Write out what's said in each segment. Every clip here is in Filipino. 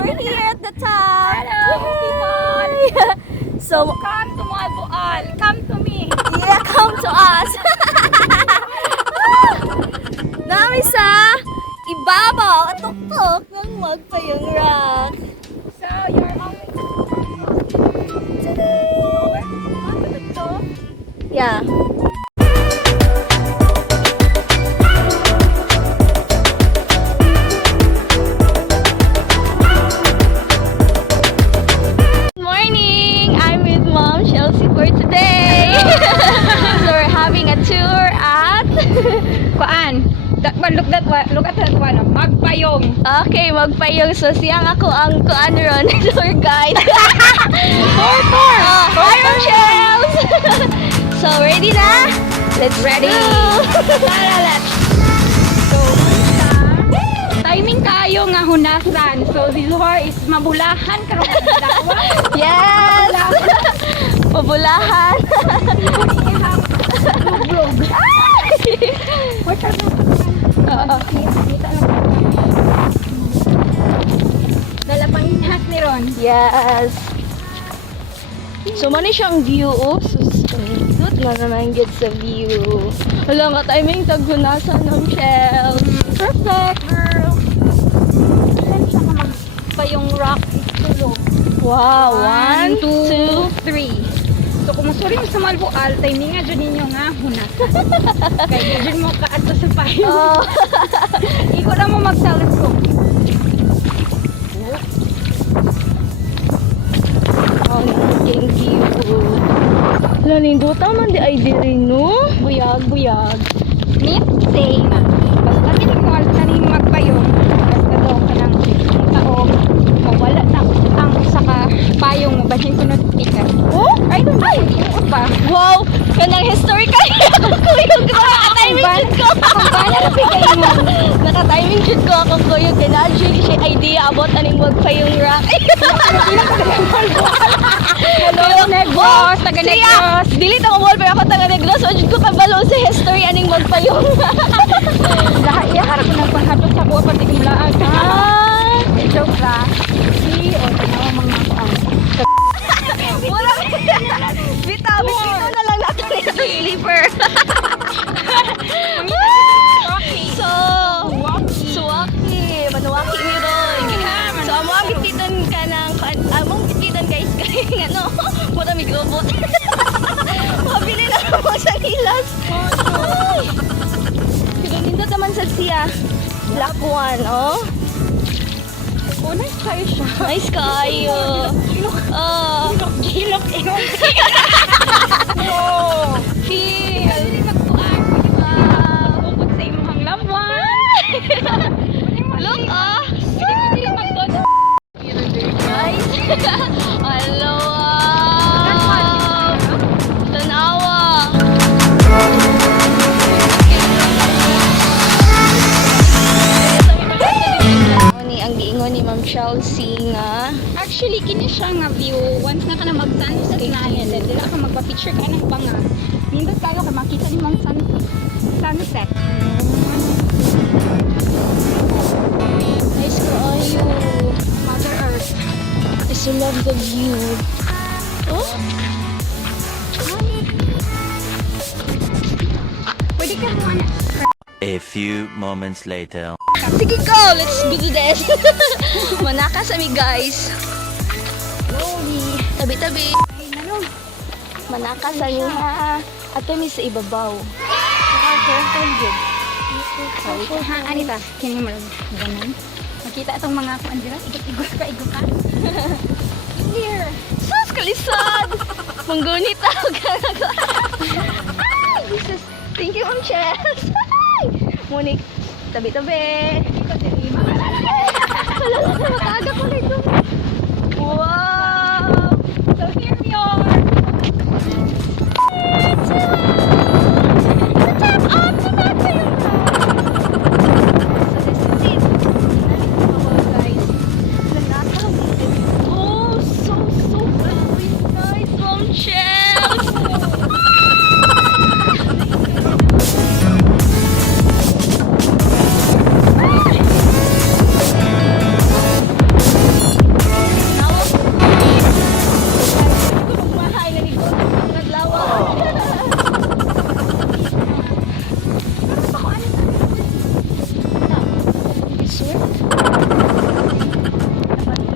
we're here at the top. Hello, people. So, Come to Moalboal. Come to me. yeah, come to us. Nami sa ibabaw at tuktok ng Magpayong Rock. So, you're on Yeah. Morning! I'm with Maam Chels for today. So we're having a tour at Kuan. That one, look at that one. Magpayong. okay, Magpayong. So siyang ako ang kuan ron tour guide. Tour. Hi, Maam Chels! So ready na? Let's Ready. go! Tara, let's go. Timing kayo nga hunasan. So, this horror is mabulahan karong dawa. Yes! Pabulahan! Lubrog. What are Kita lang. Dala pang hinahas ni Ron. Yes! So, mani siyang view, oh. Susundot na naman get sa view. Wala ka timing taghunasan ng shell. Perfect, girl! Saan siya ka Magpayong rock is tulog. Wow! 1, 2, 3. So, kung masuri mo sa Moalboal, timing nga dyan ninyo nga hunasan. Kaya dyan mo kaato sa payo. oh. Iko na mo mag-telescope. Ang aking view. Wala, ninduta man di ay diri, no? Buyag. Meet same. Basta tinig mo taning Magpayong. Basta daw ka ng taong mawala na ang saka payong mo. Bahin sunod tikas. Oh? Ay, doon ba? Wow! Kanang historical akong kuyog ko. Naka-timing jud ko. Naka-timing jud ko akong kuyog. Kaya na-jud siya idea about aning Magpayong Rock. Hello, Negros. Taga Negros. Dili ta mo pero ako taga Negros. So jud ko kabalo sa history aning Magpayong. Lahat iya harap ko ng panghatod sa buwa pati kong laag. Ah! Joke lang. Si o tanawa mga kuan. Wala. Bitaw, bitaw na lang natin ito sleeper. So, suwaki. Manuwaki ni Roy. So, among bititan ka ng, among bititan guys, kaya ano, maraming robot. Mabili na naman sa hilas. Pinagindot naman sa siya. Black one, oh. Oh, nice kayo siya. Nice kayo. Gilok. Oh. Feel. Nagpuan. Bukod sa imong lawan. Look, ah. Dili magdod. Guys. Hello. Tanawa. Ni ang giingon ni Maam Chels nga. Actually, kini siya nga view. Once na ka na mag-sunset na yan, then dila ka magpa-picture ka ng banga. Nindot kayo ka makita ni mong sunset. Nice kaayo. Mother Earth. I so love the view. Oh? Pwede ka mo na. A few moments later. Sige go, let's do this. Manaka sa mi guys. Slowly. Tabi-tabi. Ay, nalo. Manaka sa mi ha. Ato mi sa ibabaw. Careful good. Ha, anita. Kini mo lang. Ganun. Makita itong mga kuan dira. Igot ka. Here. Sus, kalisod! Manggunit ako. Ay, Jesus. Thank you, Maam Chels. Ay! Munik, tabi-tabi. Mataga ko na ito. Wow! So here we are. Oh, so very nice, Maam Chels.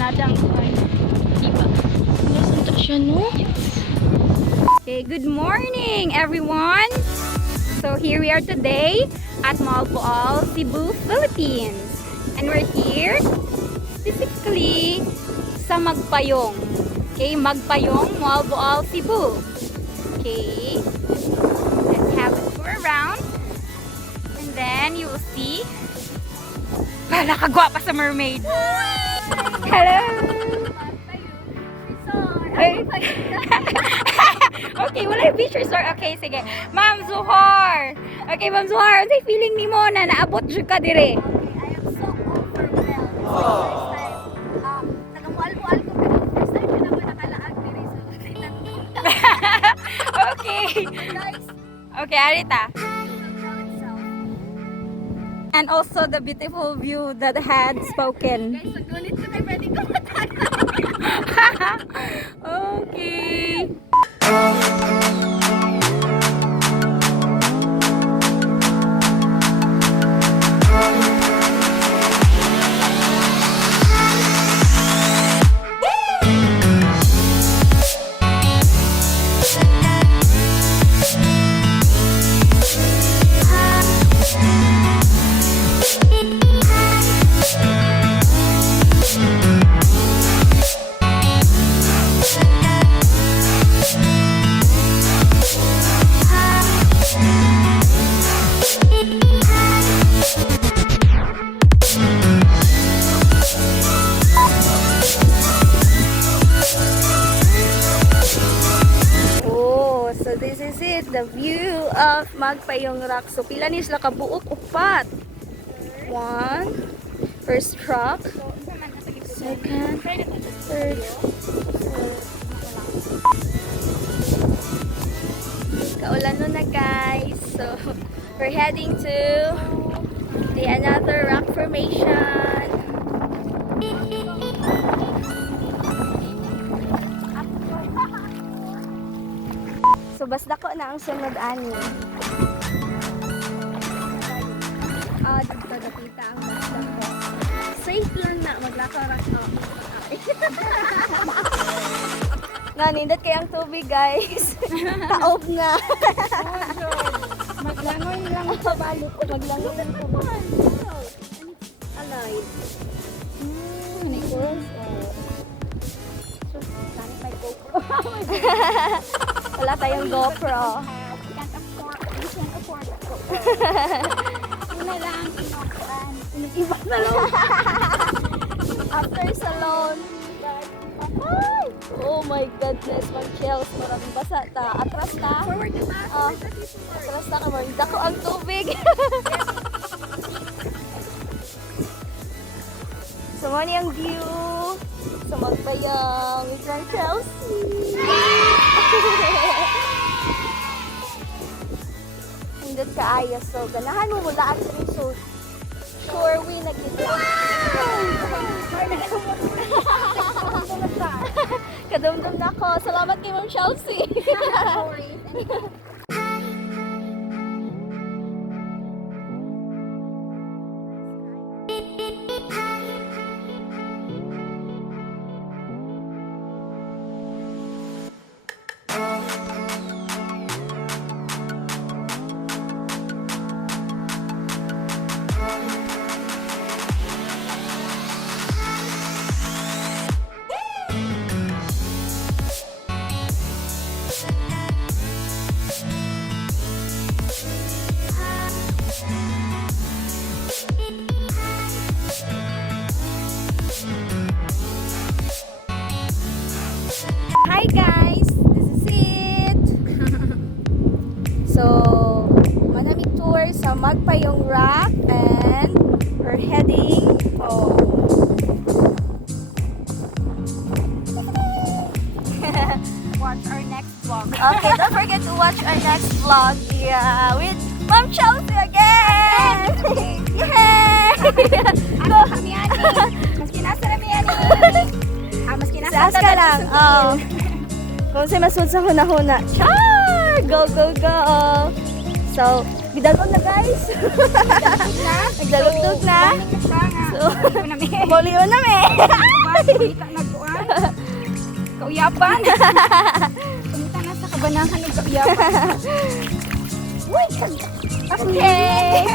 Nadang diba? Nasaan siya, no? Okay, good morning everyone! So here we are today at Moalboal, Cebu, Philippines. And we're here specifically sa Magpayong. Okay, Magpayong, Moalboal, Cebu. Okay, let's have a tour around. And then you will see. Wala kagwapa sa mermaid. Hello! Hey. Okay, wala yung beach resort. Okay, sige. Ma'am Zuhor. Okay, Ma'am Zuhor. Ano feeling ni mo na naabot dyan ka dire? I am so overwhelmed. First time. Taga-Moalboal ko, pero first time ko naman nakalaag diri sa Okay. guys. Okay, Arita. Itself. And also the beautiful view that had spoken. Guys, paggunit ko kay pwede ko matagal. Okay. Oh, so this is it, the view of Magpayong Rock. So pila ni sila kabuok upat. One, first truck, second, third, fourth. Kaulan nun na guys. So we're heading to the another rock formation. So basta ko na ang sunod ani. Dito nakita ang basta ko. Safe lang na maglakarak no. Nanindot kayang tubig guys. Taob na. Maglangoy lang sa balik. Maglangoy lang po. Alive. May GoPro. Wala tayong GoPro. Can't afford GoPro. Una lang, inukuan. Iba na lang. After salon. Ay! Oh my goodness, Maam Chels, maraming basa ta. Atras ta. Forward na pa. Oh, atras ta ka mo. Dako ang tubig. So, mo ang view sa Magpayong with Maam Chels. Hindot ka ayos. So, ganahan mo mula at resort. Sure, we nagkita. Kadumdum na ako. Salamat kay Maam Chelsea. Hi guys, this is it. So, manamig tour sa Magpayong Rock and we're heading home. Watch our next vlog. Okay, don't forget to watch our next vlog. Yeah, with Maam Chelsea again. Yay! Ano kami ani? Mas kinasa na mi ani. Mas kinasa Saas ka lang. Kung sa'yo masud sa huna-huna. Char! Go, go, go! So, bidalog na guys. Nagdalog-dog na. So, Ito na may. muli na me. Kita nagkuhan. Kauyapan. Punta na sa kabanahan ng kauyapan. Uy, Okay.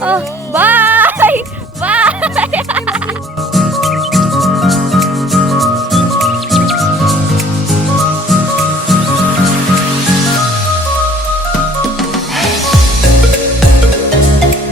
Oh. Bye. Bye.